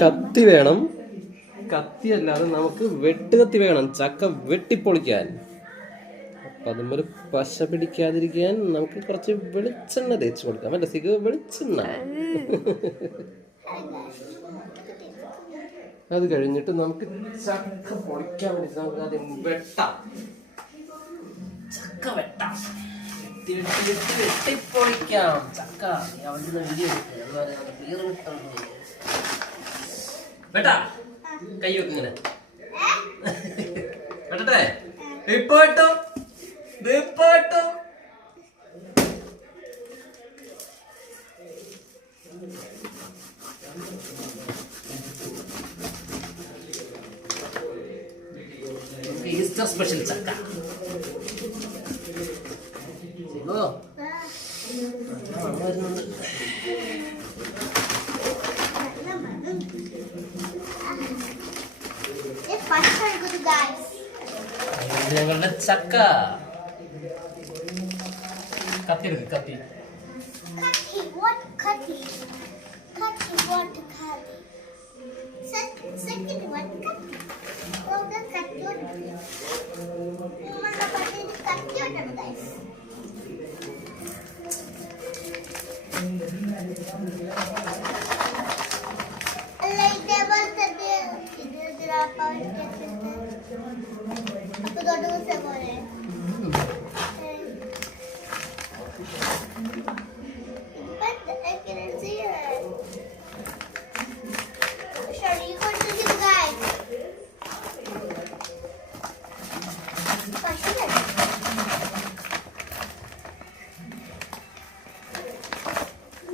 കത്തി വേണം. കത്തി അല്ലാതെ നമുക്ക് വെട്ടുകത്തി വേണം ചക്ക വെട്ടിപ്പൊളിക്കാൻ. അപ്പൊ അതുപോലെ പശ പിടിക്കാതിരിക്കാൻ നമുക്ക് കുറച്ച് വെളിച്ചെണ്ണ തേച്ച് കൊടുക്കാം. അല്ല സിഗ, വെളിച്ചെണ്ണ. അത് കഴിഞ്ഞിട്ട് നമുക്ക് ചക്ക പൊളിക്കാൻ വേണ്ടി നമുക്ക് ആദ്യം വെട്ടാം. ചക്ക വെട്ടാം. വെട്ടിപ്പൊളിക്കാം ചക്ക. അവിടെ വീഡിയോ വെട്ടാ. കൈ വെക്ക് ഇങ്ങനെ. വെട്ടട്ടെ? ഇപ്പൊ വെട്ടും. ഇപ്പൊ വെട്ടും. ഈസ്റ്റർ സ്പെഷ്യൽ ചക്ക. ഞങ്ങളുടെ ചക്ക. കത്തി എടുക്ക്. കത്തി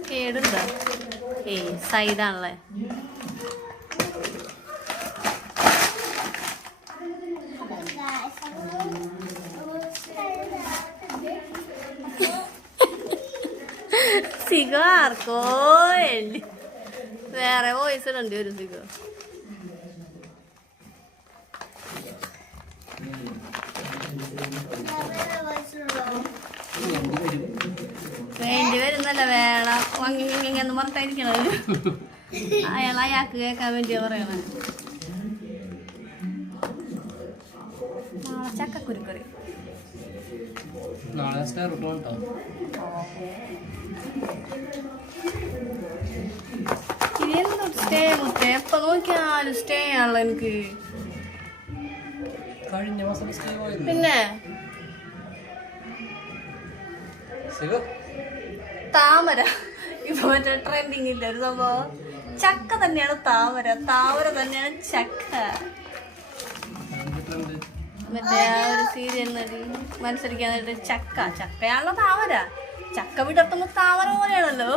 കേടുണ്ടോ? സൈഡാണല്ലേ. സിഗോ ആർക്കോ വേറെ വോയിസ് ഇടേണ്ടി വരും. സിഗോ വേണ്ടി വരുന്നല്ല, വേണം അങ്ങനെ പറഞ്ഞിട്ടായിരിക്കണത്. അയാൾക്ക് കേൾക്കാൻ വേണ്ടിയാ പറയണേ. നാളെ ചക്കക്കുരുക്കറി. നാളെ സ്റ്റേ മുത്തേ. എപ്പോ നോക്കിയാലും സ്റ്റേ ആണല്ലോ എനിക്ക്. കഴിഞ്ഞ മാസം പിന്നെ താമര. ഇപ്പൊ മറ്റേ ട്രെൻഡിങ് ഇല്ല ഒരു സംഭവം. ചക്ക തന്നെയാണ് താമര, താമര തന്നെയാണ് ചക്ക. മറ്റേ ആ ഒരു സീരിയൽ നടി മത്സരിക്കാനായിട്ട് ചക്ക. ചക്കയാണല്ലോ താമര. ചക്ക വിടർത്തുന്ന താമര പോലെയാണല്ലോ.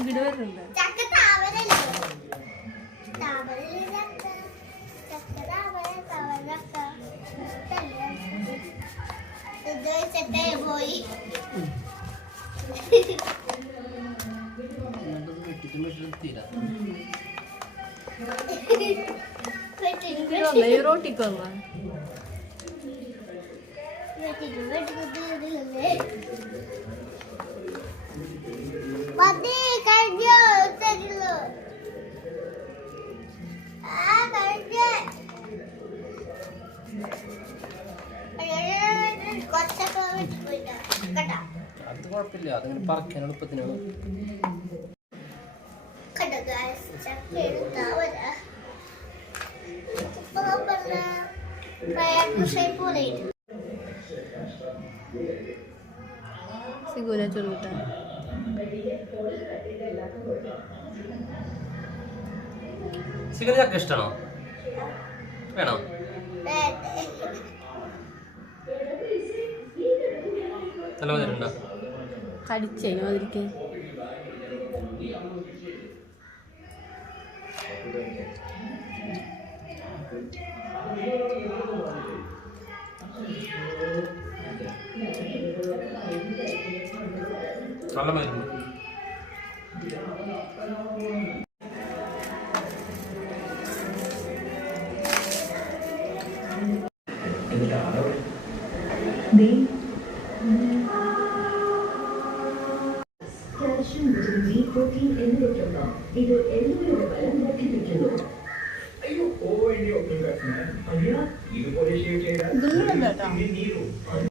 ഇവിടെ വരുന്നുണ്ട്. റോട്ടിക്കൊന്ന അത് കുഴപ്പമില്ല. അതിങ്ങനെ പറക്കാൻ എളുപ്പത്തിനാണ്. സിഗുന ചൊല്ലിട്ട സിഗുന ചക്ക ഇഷ്ടമാണോ? വേണോ? തലവേദന കടിച്ചേനോ അതിരിക്കെ? കാൽഷ്യം, വിറ്റമിൻ ബി, പ്രോട്ടീൻ എന്നിവയ്ക്കൊപ്പം ഇത് എല്ലുകളുടെ ബലം വർദ്ധിപ്പിക്കുന്നു. അയ്യോ, ഇതുപോലെ